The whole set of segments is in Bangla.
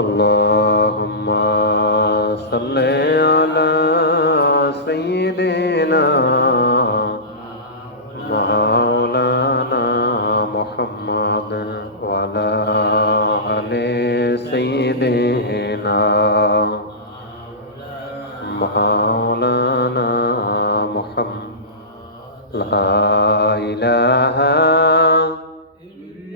اللهم صل على سيدنا مولانا محمد وعلى آل سيدنا مولانا محمد لا إله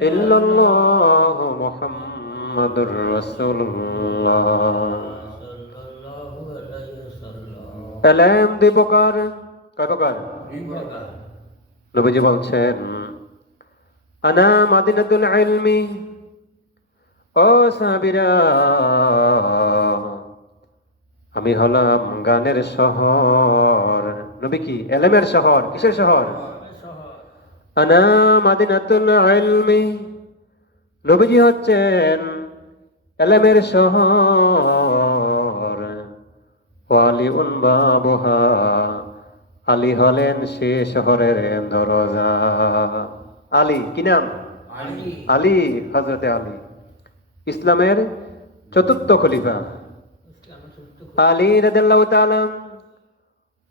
إلا الله محمد رسول الله এলেম দুই প্রকার, কয় প্রকার? নবীজি বলছেন আনা মাদিনাতুল ইলমি, ও সাহাবীরা আমি হলাম জ্ঞানের শহর। নবী কি? এলেমের শহর। কিসের শহর? আনা মাদিনাতুল ইলমি, নবীজি হচ্ছেন এলেমের শহর। ওয়ালিউন বাবুহা, আলী হলেন সে শহরের দরজা। আলী কি নাম? আলী, হযরতে আলী ইসলামের চতুর্থ খলিফা। আলী রাদিয়াল্লাহু তাআলা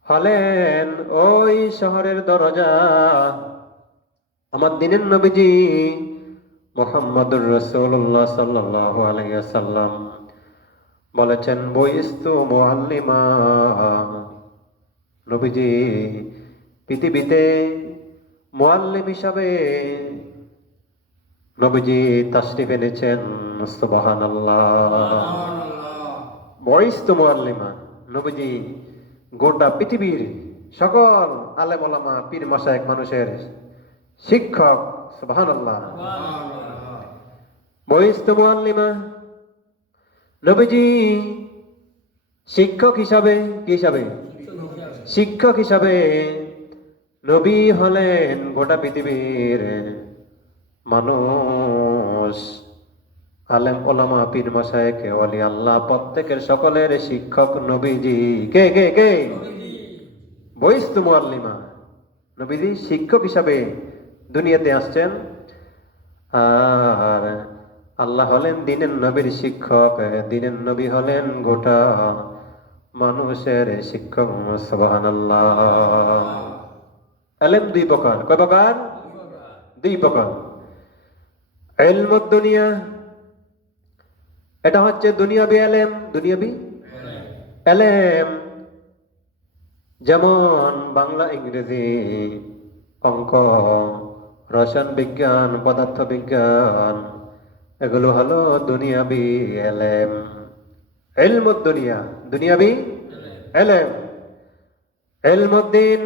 হলেন ওই শহরের দরজা। আমার দিনের নবীজি মুহাম্মদুর রাসূলুল্লাহ সাল্লাল্লাহু আলাইহি ওয়াসাল্লাম বলেছেন বইস্তু মুআল্লিমা, নবীজি পৃথিবীতে মুআল্লিম হিসাবে নবীজি তাশরীফ এনেছেন। সুবহানাল্লাহ। বইস্তু মুআল্লিমা, নবীজি গোটা পৃথিবীর সকল আলেম ওলামা পীর মাশায়েখ মানুষের শিক্ষক। সুবহানাল্লাহ। বইস্তু মুআল্লিমা, নবীজি শিক্ষক হিসাবে, কি হিসাবে? শিক্ষক হিসাবে নবী হলেন গোটা পৃথিবীর মানুষ, আলেম ওলামা পীর মাশায়েখ ওয়ালি আল্লাহ প্রত্যেকের সকলের শিক্ষক নবীজি। কে কে কে? বইস্তু মুআল্লিমা, নবীজি শিক্ষক হিসাবে দুনিয়াতে আসছেন। আর আল্লাহ হলেন দিনের নবীর শিক্ষক, দিনের নবী হলেন গোটা মানুষের শিক্ষক। সুবহানাল্লাহ। ইলম দুই প্রকার, কয় প্রকার? দুই প্রকার। ইলমুদ দুনিয়া, এটা হচ্ছে দুনিয়াবি ইলম। দুনিয়াবি ইলম যেমন বাংলা, ইংরেজি, অঙ্ক, রসায়ন বিজ্ঞান, পদার্থ বিজ্ঞান, এগুলো হলো দুনিয়াবি ইলম। ইলমুদ দুনিয়া, দুনিয়াবি ইলম। ইলমুদ দ্বীন,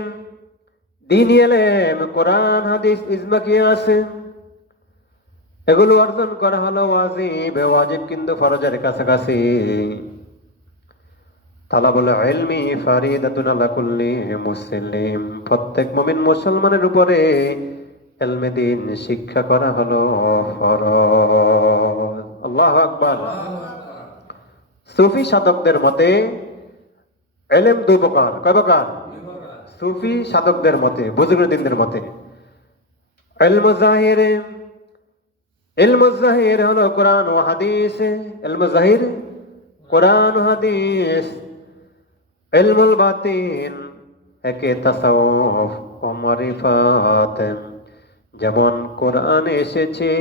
দ্বীনি ইলম, কোরআন হাদিস ইজমা কিয়াস, এগুলো অর্জন করা হলো ওয়াজিব। ওয়াজিব কিন্তু ফরজের কাছাকাছি। তালাবুল ইলমি ফারিদাতুন আলা কুল্লি মুসলিম, প্রত্যেক মুমিন মুসলমানের উপরে ইলমে দ্বীন শিক্ষা করা হলো ফরজ। আল্লাহু আকবার। সুফি সাধকদের মতে ইলম দুই প্রকার, কয় প্রকার? সুফি সাধকদের মতে, বুজুর্গদের মতে ইলমু যাহির, ইলমু যাহির হলো কোরআন ও হাদিস। ইলমু যাহির কোরআন ও হাদিস। ইলমুল বাতিন একে তাসাউফ ও মারিফাত, যেমন কোরআনে এসেছে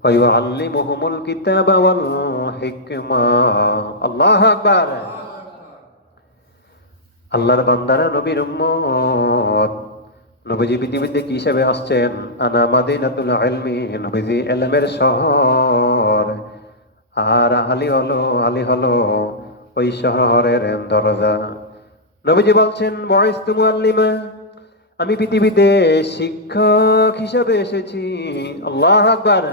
ওয়া ইউআল্লিমুহুমুল কিতাবা ওয়াল হিকমা। আল্লাহু আকবার। আল্লাহর বান্দারা, নবীর উম্মত, নবীজি পৃথিবীতে কি হিসাবে আসছেন? আনা মাদিনাতুল ইলমি, নবীজি ইলমের শহর। আর আলী হলো ওই শহরের দরজা। নবীজি বলছেন বয়স্তু মুআল্লিমা, আমি পৃথিবীতে শিক্ষক হিসাবে এসেছি। আল্লাহু আকবার।